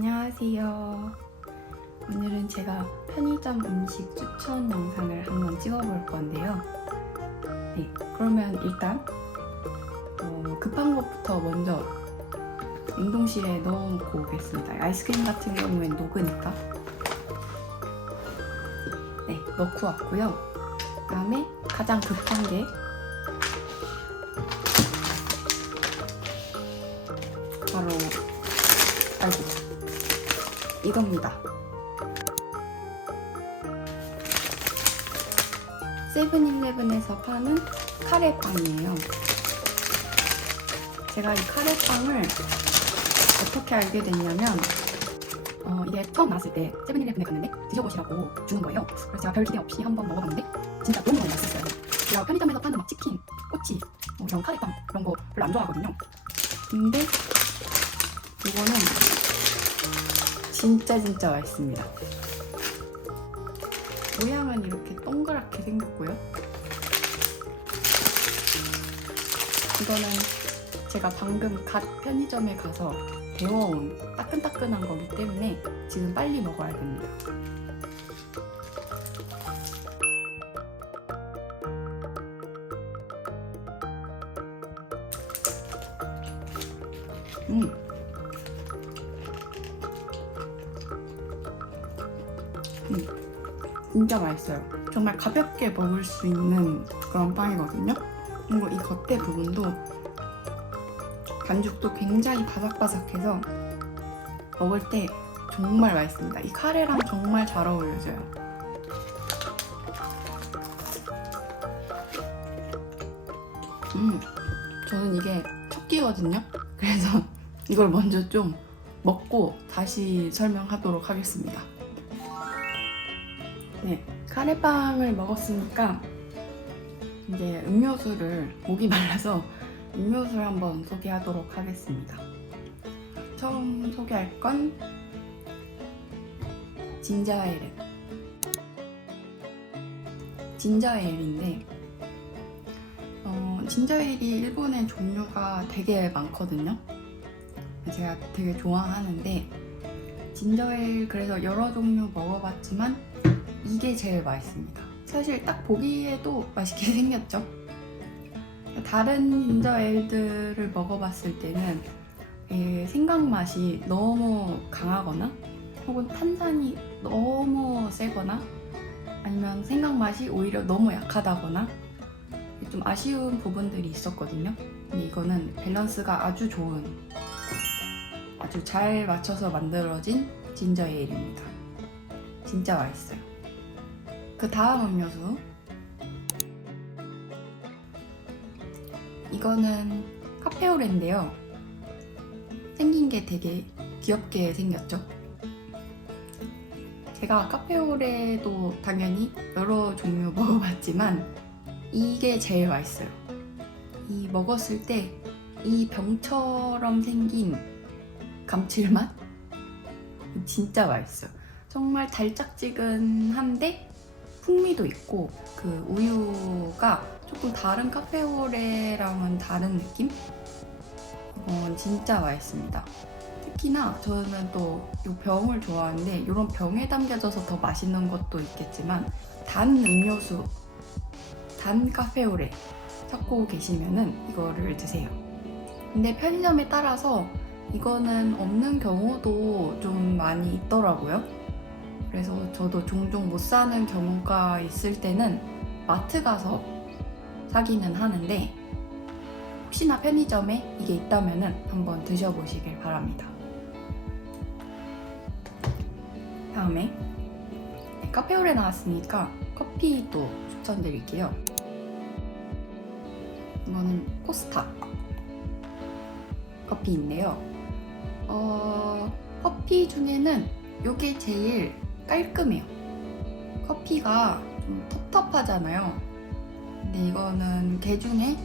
안녕하세요. 오늘은 제가 편의점 음식 추천 영상을 한번 찍어볼 건데요. 네, 그러면 일단 급한 것부터 먼저 냉동실에 넣어놓고 오겠습니다. 아이스크림 같은 경우엔 녹으니까. 네, 넣고 왔고요. 그다음에 가장 급한 게 바로 이겁니다. 세븐일레븐에서 파는 카레빵이에요. 제가 이 카레빵을 어떻게 알게 됐냐면 이게 처음 나왔을 때 세븐일레븐에 갔는데 드셔보시라고 주는 거예요. 그래서 제가 별 기대 없이 한번 먹어봤는데 진짜 너무 맛있었어요. 제가 편의점에서 파는 막 치킨, 꼬치, 이런 카레빵 그런 거 별로 안 좋아하거든요. 근데 이거는 진짜 맛있습니다. 모양은 이렇게 동그랗게 생겼고요. 이거는 제가 방금 갓 편의점에 가서 데워온 따끈따끈한 거기 때문에 지금 빨리 먹어야 됩니다. 진짜 맛있어요. 정말 가볍게 먹을 수 있는 그런 빵이거든요. 그리고 이 겉에 부분도 반죽도 굉장히 바삭바삭해서 먹을 때 정말 맛있습니다. 이 카레랑 정말 잘 어울려져요. 저는 이게 첫 끼거든요. 그래서 이걸 먼저 좀 먹고 다시 설명하도록 하겠습니다. 네, 카레빵을 먹었으니까 이제 목이 말라서 음료수를 한번 소개하도록 하겠습니다. 처음 소개할 건 진저에일인데 진저에일이 일본에 종류가 되게 많거든요. 제가 되게 좋아하는데 진저에일 그래서 여러 종류 먹어봤지만 이게 제일 맛있습니다. 사실 딱 보기에도 맛있게 생겼죠. 다른 진저에일들을 먹어봤을 때는 생강 맛이 너무 강하거나 혹은 탄산이 너무 세거나 아니면 생강 맛이 오히려 너무 약하다거나 좀 아쉬운 부분들이 있었거든요. 근데 이거는 밸런스가 아주 좋은, 아주 잘 맞춰서 만들어진 진저에일입니다. 진짜 맛있어요. 그 다음 음료수, 이거는 카페오레인데요. 생긴 게 되게 귀엽게 생겼죠. 제가 카페오레도 당연히 여러 종류 먹어봤지만 이게 제일 맛있어요. 이 먹었을 때 이 병처럼 생긴 감칠맛? 진짜 맛있어요. 정말 달짝지근한데 풍미도 있고 그 우유가 조금 다른 카페오레랑은 다른 느낌? 이건 진짜 맛있습니다. 특히나 저는 또 이 병을 좋아하는데 이런 병에 담겨져서 더 맛있는 것도 있겠지만 단 음료수, 단 카페오레 찾고 계시면은 이거를 드세요. 근데 편의점에 따라서 이거는 없는 경우도 좀 많이 있더라고요. 그래서 저도 종종 못 사는 경우가 있을 때는 마트 가서 사기는 하는데 혹시나 편의점에 이게 있다면 한번 드셔보시길 바랍니다. 다음에 카페오레 나왔으니까 커피도 추천드릴게요. 이거는 코스타 커피인데요. 커피 중에는 이게 제일 깔끔해요. 커피가 좀 텁텁하잖아요. 근데 이거는 개 중에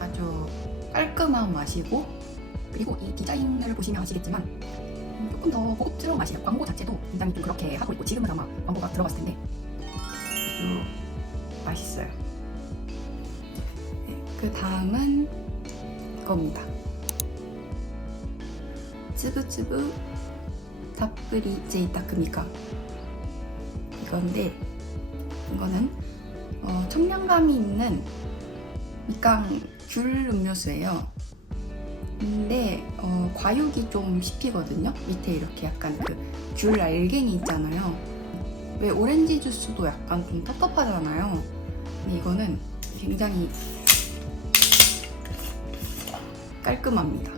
아주 깔끔한 맛이고, 그리고 이 디자인을 보시면 아시겠지만 조금 더 고급스러운 맛이에요. 광고 자체도 굉장히 좀 그렇게 하고 있고, 지금은 아마 광고가 들어갔을 텐데 아주 맛있어요. 네, 그 다음은 이겁니다. 쯔브쯔브 삿뿌리 제이타크 미강 이건데, 이거는 청량감이 있는 미강 귤 음료수예요. 근데 과육이 좀 씹히거든요. 밑에 이렇게 약간 그 귤 알갱이 있잖아요. 왜 오렌지 주스도 약간 좀 텁텁하잖아요. 근데 이거는 굉장히 깔끔합니다.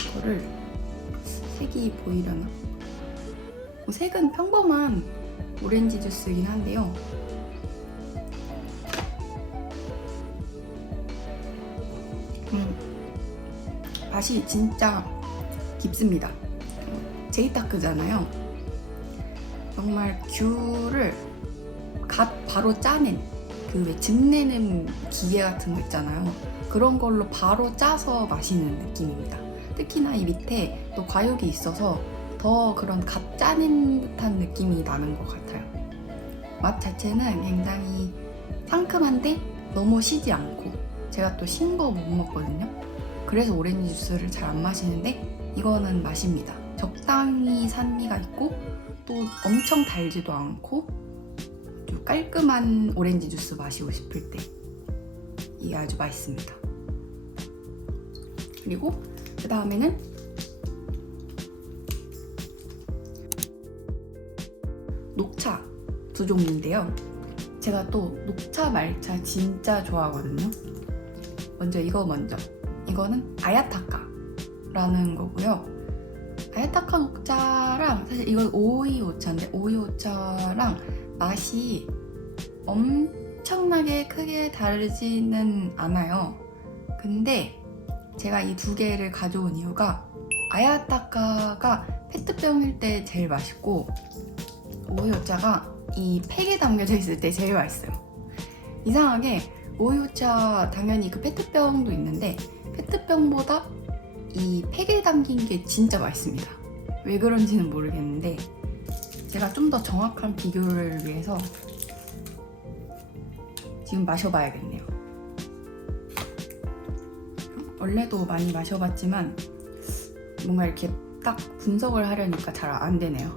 이거를 색이 보이려나? 색은 평범한 오렌지 주스이긴 한데요. 맛이 진짜 깊습니다. 제이타크잖아요. 정말 귤을 갓 바로 짜낸 그 왜 즙 내는 기계 같은 거 있잖아요. 그런 걸로 바로 짜서 마시는 느낌입니다. 특히나 이 밑에 또 과육이 있어서 더 그런 갓 짜낸 듯한 느낌이 나는 것 같아요. 맛 자체는 굉장히 상큼한데 너무 시지 않고, 제가 또 신 거 못 먹거든요. 그래서 오렌지 주스를 잘 안 마시는데 이거는 마십니다. 적당히 산미가 있고 또 엄청 달지도 않고 아주 깔끔한 오렌지 주스 마시고 싶을 때 이게 아주 맛있습니다. 그리고 그 다음에는 녹차 두 종류인데요. 제가 또 녹차 말차 진짜 좋아하거든요. 먼저 이거는 아야타카라는 거고요. 아야타카 녹차랑, 사실 이건 오이오차인데 오이오차랑 맛이 엄청나게 크게 다르지는 않아요. 근데 제가 이 두 개를 가져온 이유가 아야타카가 페트병일 때 제일 맛있고 오이오차가 이 팩에 담겨져 있을 때 제일 맛있어요. 이상하게 오이오차 당연히 그 페트병도 있는데 페트병보다 이 팩에 담긴 게 진짜 맛있습니다. 왜 그런지는 모르겠는데 제가 좀 더 정확한 비교를 위해서 지금 마셔봐야겠네요. 원래도 많이 마셔봤지만 뭔가 이렇게 딱 분석을 하려니까 잘 안 되네요.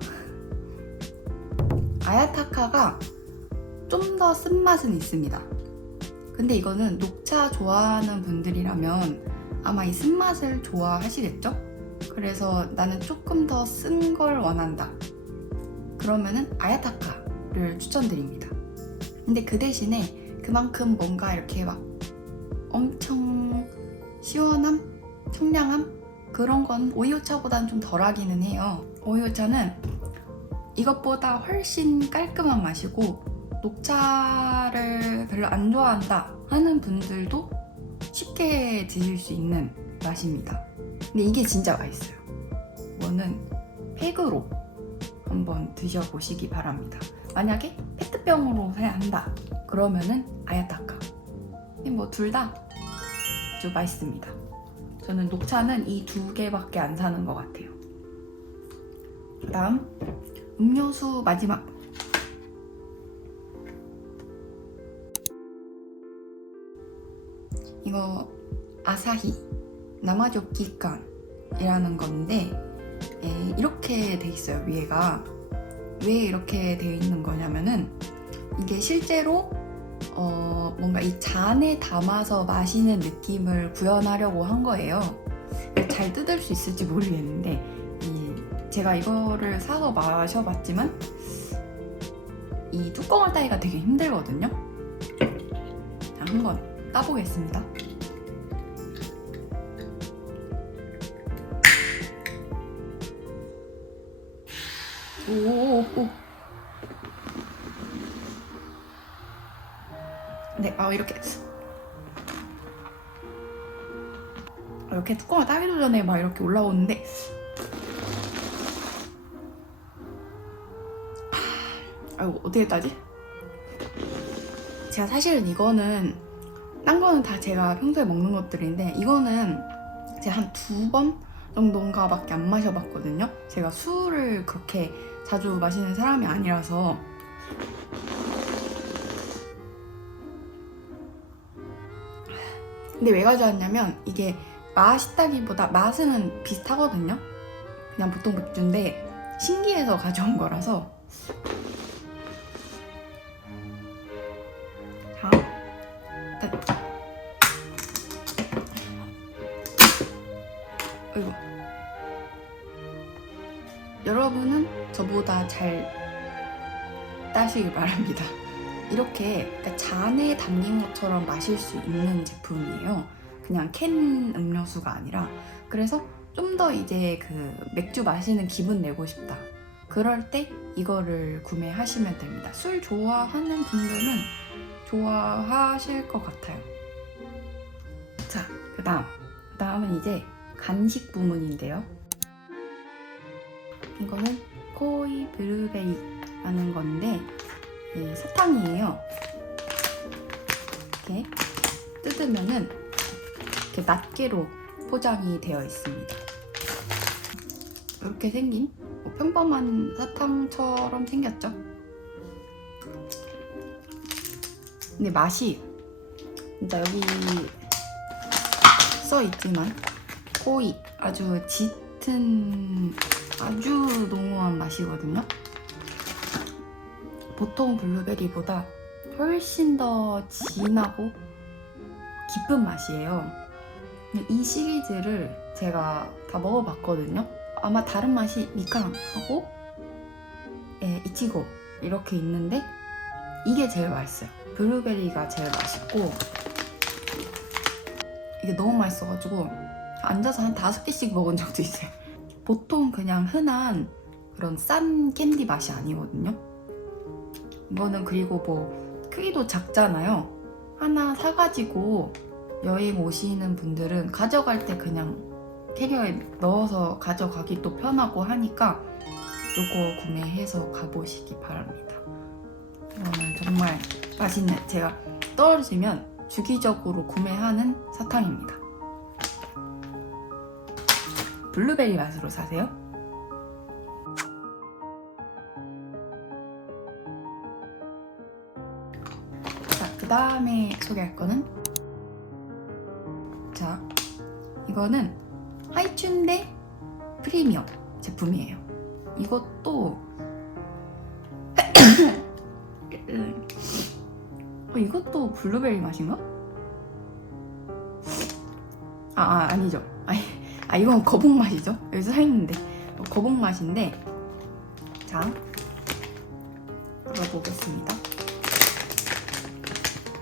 아야타카가 좀 더 쓴맛은 있습니다. 근데 이거는 녹차 좋아하는 분들이라면 아마 이 쓴맛을 좋아하시겠죠? 그래서 나는 조금 더 쓴 걸 원한다. 그러면은 아야타카를 추천드립니다. 근데 그 대신에 그만큼 뭔가 이렇게 막 엄청 시원함? 청량함? 그런 건 오이오차보다는 좀 덜하기는 해요. 오이오차는 이것보다 훨씬 깔끔한 맛이고 녹차를 별로 안 좋아한다 하는 분들도 쉽게 드실 수 있는 맛입니다. 근데 이게 진짜 맛있어요. 이거는 팩으로 한번 드셔보시기 바랍니다. 만약에 페트병으로 사야 한다 그러면은 아야타카. 근데 뭐 둘 다 아주 맛있습니다. 저는 녹차는 이 두 개밖에 안 사는 것 같아요. 그 다음 음료수 마지막. 이거 아사히 나마조끼칸이라는 건데 이렇게 돼 있어요. 위에가 왜 이렇게 되어 있는 거냐면은 이게 실제로 뭔가 이 잔에 담아서 마시는 느낌을 구현하려고 한 거예요. 잘 뜯을 수 있을지 모르겠는데 제가 이거를 사서 마셔봤지만 이 뚜껑을 따기가 되게 힘들거든요. 자, 한번 따보겠습니다. 오. 네, 이렇게 뚜껑을 따기도 전에 막 이렇게 올라오는데 아이고 어떻게 따지? 제가 사실은 이거는 딴 거는 다 제가 평소에 먹는 것들인데 이거는 제가 한 2번 정도인가 밖에 안 마셔봤거든요. 제가 술을 그렇게 자주 마시는 사람이 아니라서. 근데 왜 가져왔냐면 이게 맛있다기보다 맛은 비슷하거든요. 그냥 보통 맥주인데 신기해서 가져온 거라서. 자, 일단 어이구. 여러분은 저보다 잘 따시길 바랍니다. 이렇게 그러니까 잔에 담긴 것처럼 마실 수 있는 제품이에요. 그냥 캔 음료수가 아니라. 그래서 좀 더 이제 그 맥주 마시는 기분 내고 싶다. 그럴 때 이거를 구매하시면 됩니다. 술 좋아하는 분들은 좋아하실 것 같아요. 자, 그다음은 이제 간식 부문인데요. 이거는 코이 블루베리라는 건데 사탕이에요. 이렇게 뜯으면은 이렇게 낱개로 포장이 되어 있습니다. 이렇게 생긴 평범한 사탕처럼 생겼죠? 근데 맛이 진짜 여기 써 있지만 코이 아주 짙은 아주濃厚한 맛이거든요. 보통 블루베리보다 훨씬 더 진하고 깊은 맛이에요. 이 시리즈를 제가 다 먹어봤거든요. 아마 다른 맛이 미캉하고 이치고 이렇게 있는데 이게 제일 맛있어요. 블루베리가 제일 맛있고 이게 너무 맛있어가지고 앉아서 한 5개씩 먹은 적도 있어요. 보통 그냥 흔한 그런 싼 캔디 맛이 아니거든요. 이거는 그리고 뭐 크기도 작잖아요. 하나 사가지고 여행 오시는 분들은 가져갈 때 그냥 캐리어에 넣어서 가져가기도 편하고 하니까 이거 구매해서 가보시기 바랍니다. 이거는 정말 맛있는, 제가 떨어지면 주기적으로 구매하는 사탕입니다. 블루베리 맛으로 사세요. 자, 그 다음에 소개할 거는 자, 이거는 하이춘데 프리미엄 제품이에요. 이것도 이것도 블루베리 맛인가? 아니죠. 이건 거북 맛이죠. 여기 써있는데 거북 맛인데, 자, 열어보겠습니다.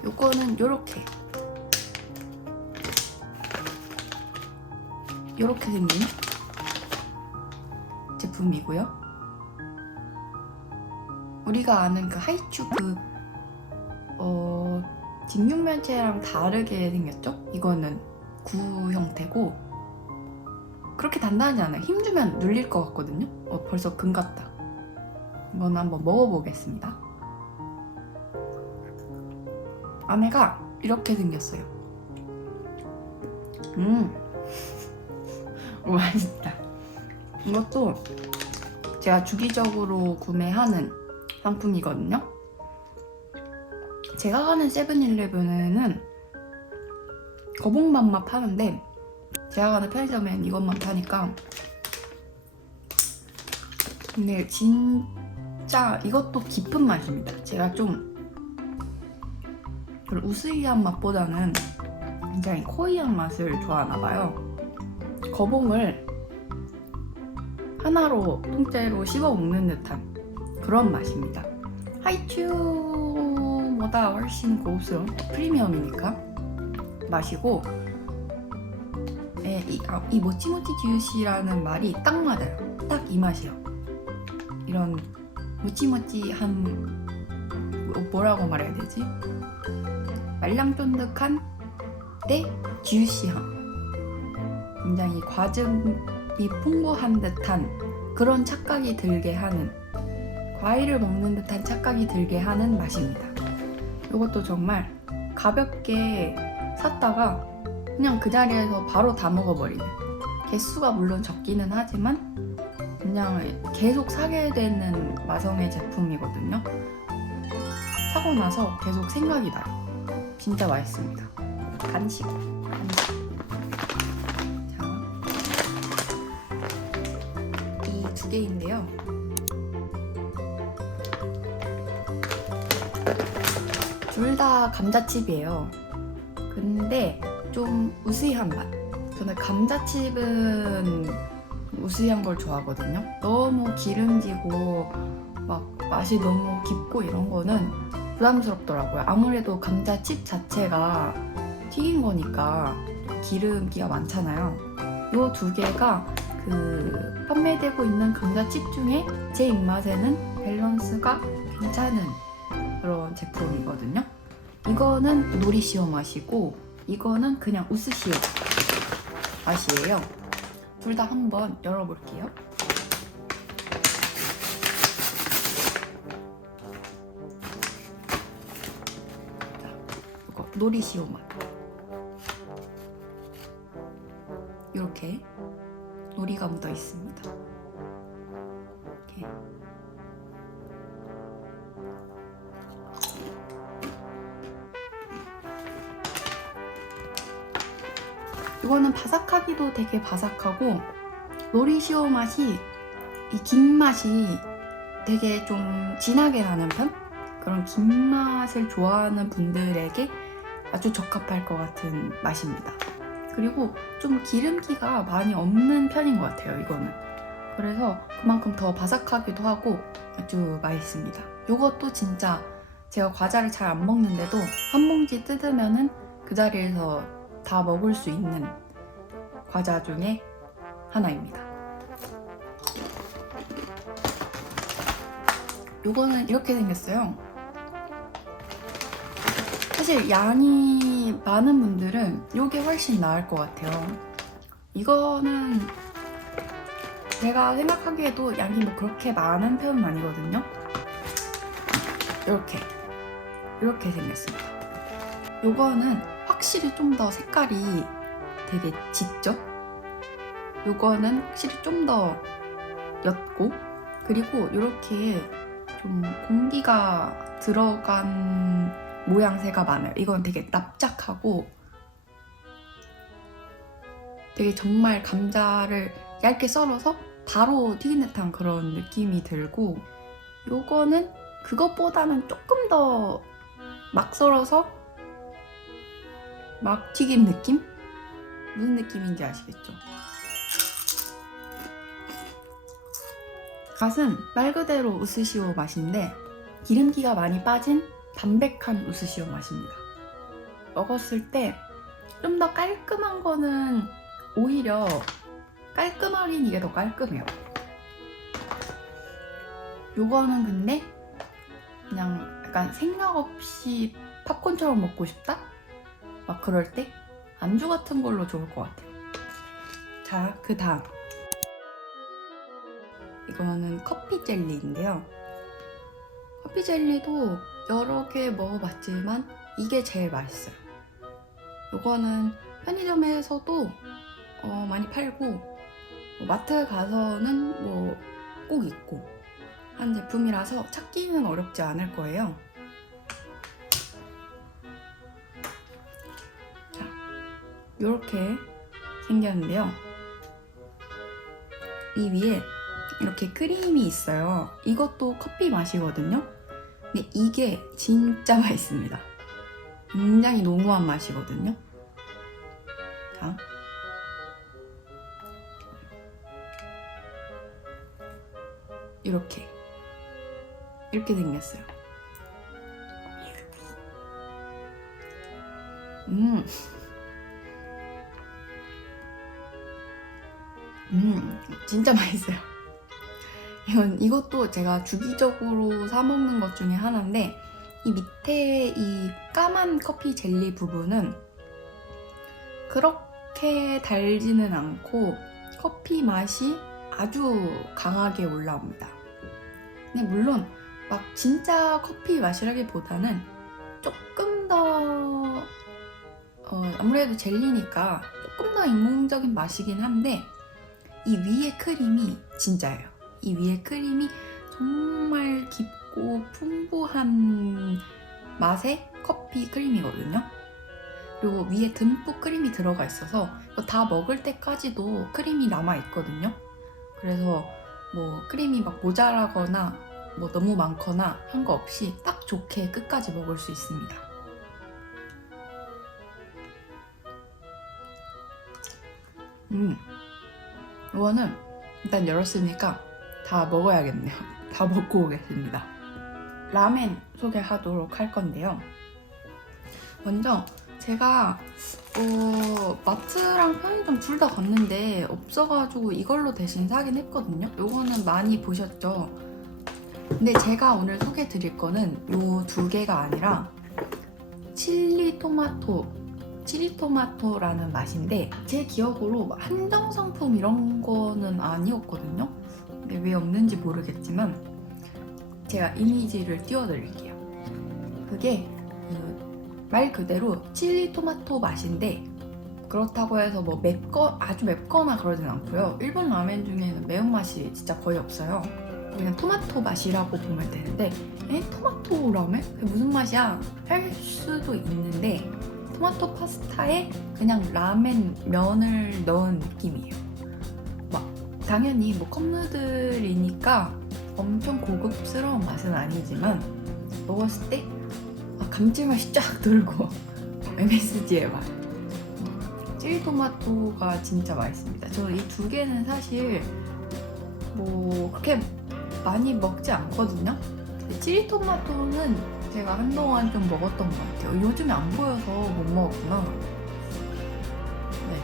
요거는 요렇게 생긴 제품이고요. 우리가 아는 그 하이츄 직육면체랑 다르게 생겼죠? 이거는 구 형태고 그렇게 단단하지 않아요. 힘주면 눌릴 것 같거든요. 벌써 금 같다. 이거는 한번 먹어보겠습니다. 안에가 이렇게 생겼어요. 맛있다. 이것도 제가 주기적으로 구매하는 상품이거든요. 제가 가는 세븐일레븐에는 거북맛만 파는데 제가 가는 편의점엔 이것만 파니까. 근데 진짜 이것도 깊은 맛입니다. 제가 좀 우스이한 맛보다는 굉장히 코이한 맛을 좋아하나봐요. 거봉을 하나로 통째로 씹어 먹는 듯한 그런 맛입니다. 하이츄보다 훨씬 고급스러운 프리미엄이니까 맛이고, 이 모찌모찌 듀시라는 말이 딱 맞아요. 딱 이 맛이요. 이런 모찌모찌한, 뭐라고 말해야 되지? 말랑쫀득한 때 듀시함. 굉장히 과즙이 풍부한 듯한 그런 착각이 들게 하는, 과일을 먹는 듯한 착각이 들게 하는 맛입니다. 이것도 정말 가볍게 샀다가 그냥 그 자리에서 바로 다 먹어버리는, 개수가 물론 적기는 하지만 그냥 계속 사게 되는 마성의 제품이거든요. 사고 나서 계속 생각이 나요. 진짜 맛있습니다. 간식. 자, 두 개인데요. 둘 다 감자칩이에요. 근데 좀 우스히한 맛. 저는 감자칩은 우스히한 걸 좋아하거든요. 너무 기름지고 막 맛이 너무 깊고 이런 거는 부담스럽더라고요. 아무래도 감자칩 자체가 튀긴 거니까 기름기가 많잖아요. 이 두 개가 그 판매되고 있는 감자칩 중에 제 입맛에는 밸런스가 괜찮은 그런 제품이거든요. 이거는 노리시오 맛이고 이거는 그냥 우스시오 맛이에요. 둘 다 한번 열어볼게요. 자, 이거 노리시오 맛. 이렇게 노리가 묻어 있습니다. 이렇게. 이거는 바삭하기도 되게 바삭하고 노리시오 맛이 이 긴 맛이 되게 좀 진하게 나는 편? 그런 긴 맛을 좋아하는 분들에게 아주 적합할 것 같은 맛입니다. 그리고 좀 기름기가 많이 없는 편인 것 같아요, 이거는. 그래서 그만큼 더 바삭하기도 하고 아주 맛있습니다. 이것도 진짜 제가 과자를 잘 안 먹는데도 한 봉지 뜯으면은 그 자리에서 다 먹을 수 있는 과자 중에 하나입니다. 요거는 이렇게 생겼어요. 사실 양이 많은 분들은 이게 훨씬 나을 것 같아요. 이거는 제가 생각하기에도 양이 뭐 그렇게 많은 편은 아니거든요. 이렇게 생겼습니다. 요거는 확실히 좀 더 색깔이 되게 짙죠? 요거는 확실히 좀 더 옅고, 그리고 이렇게 좀 공기가 들어간 모양새가 많아요. 이건 되게 납작하고 되게 정말 감자를 얇게 썰어서 바로 튀긴 듯한 그런 느낌이 들고, 요거는 그것보다는 조금 더 막 썰어서 막 튀긴 느낌? 무슨 느낌인지 아시겠죠? 맛은 말 그대로 우스시오 맛인데 기름기가 많이 빠진 담백한 우스시오 맛입니다. 먹었을 때 좀 더 깔끔한 거는 오히려 깔끔하긴 이게 더 깔끔해요. 요거는 근데 그냥 약간 생각 없이 팝콘처럼 먹고 싶다? 막 그럴 때 안주 같은 걸로 좋을 것 같아요. 자, 그 다음 이거는 커피 젤리인데요. 커피 젤리도 여러 개 먹어봤지만 이게 제일 맛있어요. 이거는 편의점에서도 많이 팔고 마트 가서는 뭐 꼭 있고 한 제품이라서 찾기는 어렵지 않을 거예요. 자, 이렇게 생겼는데요. 이 위에 이렇게 크림이 있어요. 이것도 커피 맛이거든요. 근데 이게 진짜 맛있습니다. 굉장히 농후한 맛이거든요. 자, 이렇게 생겼어요. 진짜 맛있어요. 이것도 제가 주기적으로 사 먹는 것 중에 하나인데, 이 밑에 이 까만 커피 젤리 부분은 그렇게 달지는 않고 커피 맛이 아주 강하게 올라옵니다. 근데 물론 막 진짜 커피 맛이라기보다는 조금 더 아무래도 젤리니까 조금 더 인공적인 맛이긴 한데, 이 위에 크림이 진짜예요. 이 위에 크림이 정말 깊고 풍부한 맛의 커피 크림이거든요. 그리고 위에 듬뿍 크림이 들어가 있어서 이거 다 먹을 때까지도 크림이 남아있거든요. 그래서 뭐 크림이 막 모자라거나 뭐 너무 많거나 한 거 없이 딱 좋게 끝까지 먹을 수 있습니다. 이거는 일단 열었으니까 다 먹어야겠네요. 다 먹고 오겠습니다. 라멘 소개하도록 할 건데요. 먼저 제가 마트랑 편의점 둘 다 갔는데 없어가지고 이걸로 대신 사긴 했거든요. 요거는 많이 보셨죠? 근데 제가 오늘 소개해 드릴 거는 요 두 개가 아니라 칠리 토마토라는 맛인데 제 기억으로 한정 상품 이런 거는 아니었거든요. 근데 왜 없는지 모르겠지만 제가 이미지를 띄워드릴게요. 그게 말 그대로 칠리 토마토 맛인데 그렇다고 해서 뭐 아주 맵거나 그러진 않고요. 일본 라멘 중에는 매운맛이 진짜 거의 없어요. 그냥 토마토 맛이라고 보면 되는데 토마토 라멘? 그게 무슨 맛이야? 할 수도 있는데 토마토 파스타에 그냥 라멘 면을 넣은 느낌이에요. 막 당연히 뭐 컵누들이니까 엄청 고급스러운 맛은 아니지만 먹었을 때 감칠맛이 쫙 돌고 MSG의 맛. 칠리 토마토가 진짜 맛있습니다. 저는 이 두 개는 사실 뭐 그렇게 많이 먹지 않거든요. 근데 칠리 토마토는 제가 한동안 좀 먹었던 것 같아요. 요즘에 안 보여서 못 먹었구나. 네.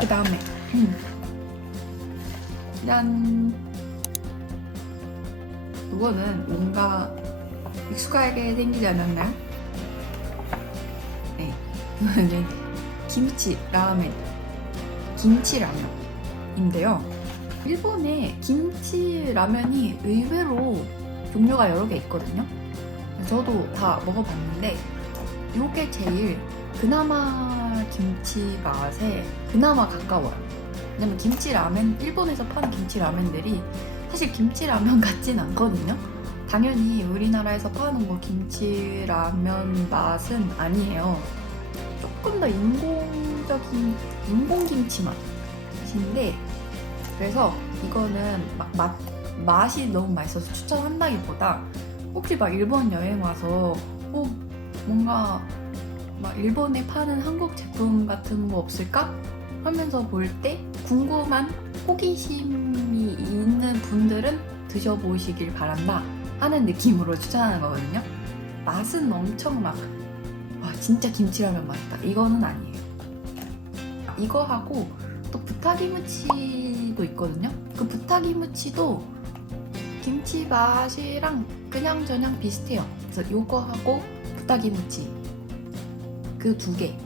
그 다음에 짠! 이거는 뭔가 익숙하게 생기지 않았나요? 네. 이거는 김치라면인데요. 일본에 김치라면이 의외로 종류가 여러 개 있거든요. 저도 다 먹어봤는데 이게 제일 그나마 김치 맛에 그나마 가까워요. 왜냐면 김치라면, 일본에서 파는 김치라면들이 사실 김치라면 같진 않거든요. 당연히 우리나라에서 파는 뭐 김치라면 맛은 아니에요. 조금 더 인공김치 맛인데 그래서 이거는 맛이 너무 맛있어서 추천한다기보다 혹시 막 일본 여행 와서 뭔가 막 일본에 파는 한국 제품 같은 거 없을까? 하면서 볼 때 궁금한 호기심이 있는 분들은 드셔보시길 바란다 하는 느낌으로 추천하는 거거든요. 맛은 엄청 진짜 김치라면 맛있다 이거는 아니에요. 이거하고 또 부타기무치도 있거든요. 그 부타기무치도 김치 맛이랑 그냥저냥 비슷해요. 그래서 이거하고 부타기무치 그 두 개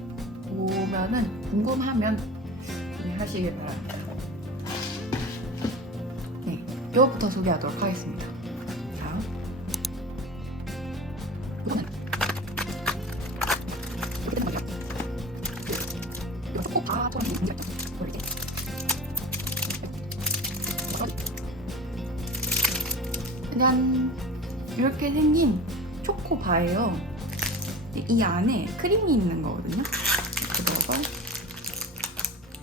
보면은 궁금하면 구매하시길 바랍니다. 네, 이거부터 소개하도록 하겠습니다. 자, 이거는 이렇게 된 거예요. 이거 초코바처럼 생긴 게 이렇게 그냥 이렇게 생긴 초코바예요. 이 안에 크림이 있는 거거든요. 이렇게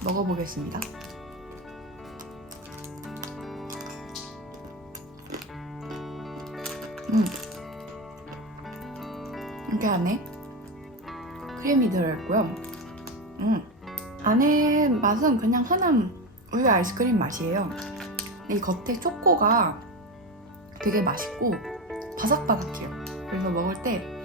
먹어보겠습니다. 이렇게 안에 크림이 들어있고요. 안에 맛은 그냥 흔한 우유 아이스크림 맛이에요. 이 겉에 초코가 되게 맛있고 바삭바삭해요. 그래서 먹을 때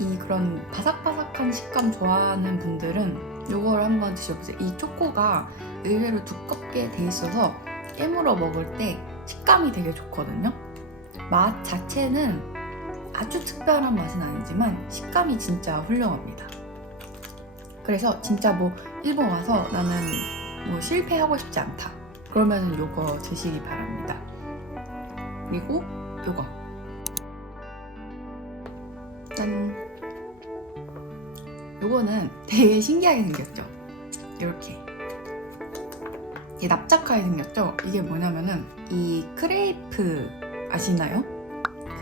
이 그런 바삭바삭한 식감 좋아하는 분들은 이걸 한번 드셔보세요. 이 초코가 의외로 두껍게 돼 있어서 깨물어 먹을 때 식감이 되게 좋거든요. 맛 자체는 아주 특별한 맛은 아니지만 식감이 진짜 훌륭합니다. 그래서 진짜 뭐 일본 와서 나는 뭐 실패하고 싶지 않다 그러면 이거 드시기 바랍니다. 그리고 이거 짠! 요거는 되게 신기하게 생겼죠? 이렇게 납작하게 생겼죠? 이게 뭐냐면은 이 크레이프 아시나요?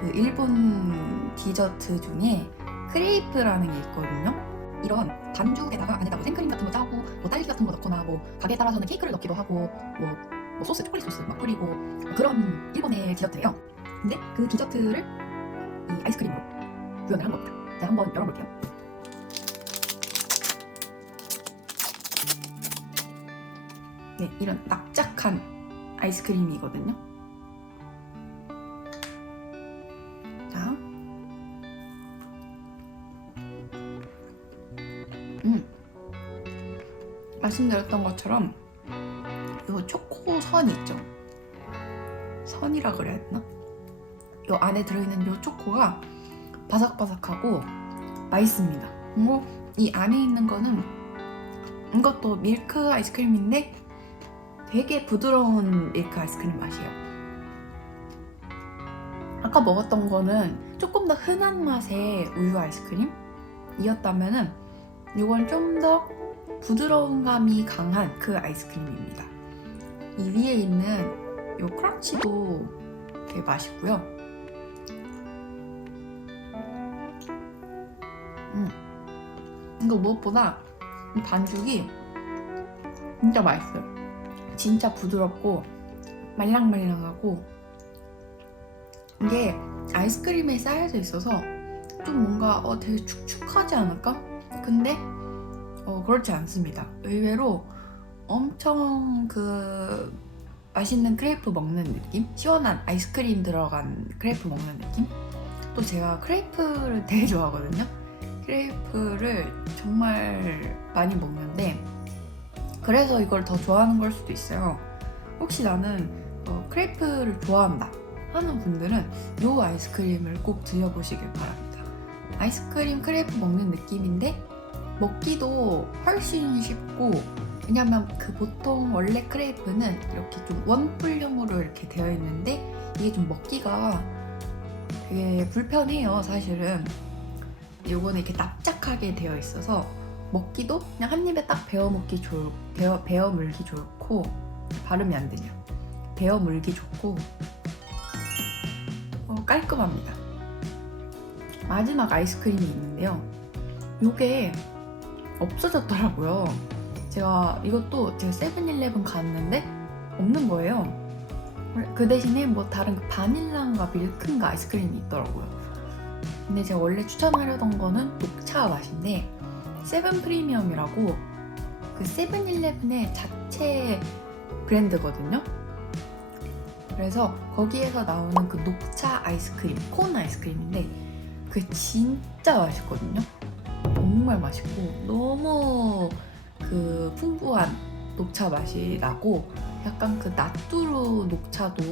그 일본 디저트 중에 크레이프라는 게 있거든요. 이런 반죽에다가 안에다 뭐 생크림 같은 거 짜고 뭐 딸기 같은 거 넣거나 뭐 가게에 따라서는 케이크를 넣기도 하고 뭐 뭐 소스, 초콜릿 소스 막 뿌리고 그런 일본의 디저트예요. 근데 그 디저트를 이 아이스크림으로 구현을 한 겁니다. 제가 한번 열어볼게요. 네, 이런 납작한 아이스크림이거든요. 자, 말씀드렸던 것처럼 요 초코 선 있죠? 선이라 그래야 되나? 요 안에 들어있는 요 초코가 바삭바삭하고 맛있습니다. 그리고 이 안에 있는 거는 이것도 밀크 아이스크림인데 되게 부드러운 밀크 아이스크림 맛이에요. 아까 먹었던 거는 조금 더 흔한 맛의 우유 아이스크림이었다면은 이건 좀 더 부드러운 감이 강한 그 아이스크림입니다. 이 위에 있는 이 크런치도 되게 맛있고요. 이거 무엇보다 이 반죽이 진짜 맛있어요. 진짜 부드럽고 말랑말랑하고 이게 아이스크림에 쌓여져 있어서 좀 뭔가 되게 축축하지 않을까? 근데 그렇지 않습니다. 의외로 엄청 그 맛있는 크레이프 먹는 느낌? 시원한 아이스크림 들어간 크레이프 먹는 느낌? 또 제가 크레이프를 되게 좋아하거든요. 크레이프를 정말 많이 먹는데 그래서 이걸 더 좋아하는 걸 수도 있어요. 혹시 나는 크레이프를 좋아한다 하는 분들은 이 아이스크림을 꼭 드셔보시길 바랍니다. 아이스크림 크레이프 먹는 느낌인데 먹기도 훨씬 쉽고, 왜냐면 그 보통 원래 크레이프는 이렇게 좀 원뿔형으로 이렇게 되어 있는데 이게 좀 먹기가 되게 불편해요. 사실은 요거는 이렇게 납작하게 되어 있어서 먹기도 그냥 한 입에 딱 베어 물기 좋고, 발음이 안 되네요. 베어 물기 좋고 깔끔합니다. 마지막 아이스크림이 있는데요. 요게 없어졌더라고요. 제가 세븐일레븐 갔는데 없는 거예요. 그 대신에 뭐 다른 바닐라인가 밀크인가 아이스크림이 있더라고요. 근데 제가 원래 추천하려던 거는 녹차 맛인데 세븐 프리미엄이라고 그 세븐일레븐의 자체 브랜드거든요. 그래서 거기에서 나오는 그 녹차 아이스크림, 콘 아이스크림인데 그게 진짜 맛있거든요. 정말 맛있고 너무 그 풍부한 녹차 맛이 나고, 약간 그 나뚜루 녹차도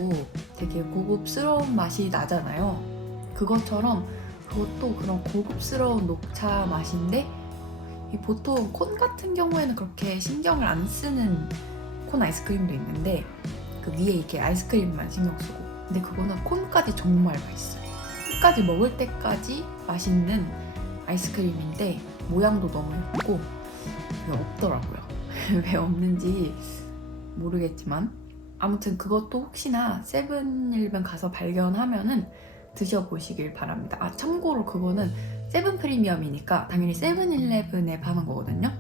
되게 고급스러운 맛이 나잖아요. 그것처럼 그것도 그런 고급스러운 녹차 맛인데, 보통 콘 같은 경우에는 그렇게 신경을 안 쓰는 콘 아이스크림도 있는데 그 위에 이렇게 아이스크림만 신경 쓰고, 근데 그거는 콘까지 정말 맛있어요. 끝까지 먹을 때까지 맛있는 아이스크림인데 모양도 너무 예쁘고 왜 없더라고요. 왜 없는지 모르겠지만 아무튼 그것도 혹시나 세븐일레븐 가서 발견하면은 드셔보시길 바랍니다. 참고로 그거는 세븐 프리미엄이니까 당연히 세븐일레븐에 파는 거거든요.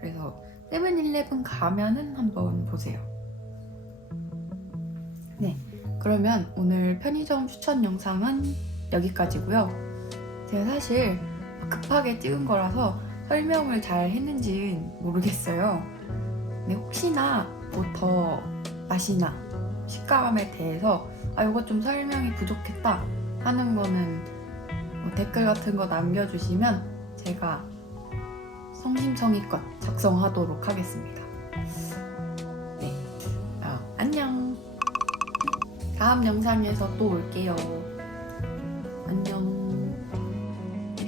그래서 세븐일레븐 가면은 한번 보세요. 네, 그러면 오늘 편의점 추천 영상은 여기까지고요. 제가 사실 급하게 찍은 거라서 설명을 잘 했는지 모르겠어요. 근데 혹시나 뭐 더 맛이나 식감에 대해서 이거 좀 설명이 부족했다 하는 거는 뭐 댓글 같은 거 남겨주시면 제가 성심성의껏 작성하도록 하겠습니다. 네, 안녕. 다음 영상에서 또 올게요. 안녕.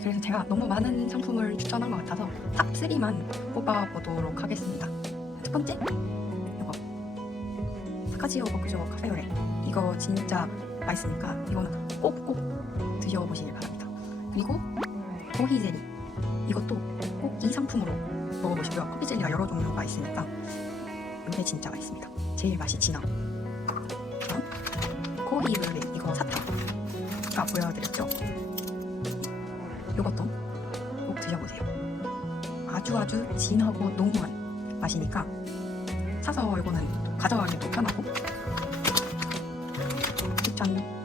그래서 제가 너무 많은 상품을 추천한 것 같아서 탑 3만 뽑아보도록 하겠습니다. 첫 번째, 이거 사카지오 버크쇼 카페오레. 이거 진짜 맛있으니까 이거는 꼭꼭 드셔보시길 바랍니다. 그리고 커피 젤리, 이것도 꼭 이 상품으로 먹어보시고요. 커피 젤리가 여러 종류가 있으니까 이게 진짜 맛있습니다. 제일 맛이 진하고. 다음 코히블레, 이거 사탕 아까 보여드렸죠? 이것도 꼭 드셔보세요. 아주 진하고濃무한 맛이니까 사서 이거는 가져가기도 편하고 짠.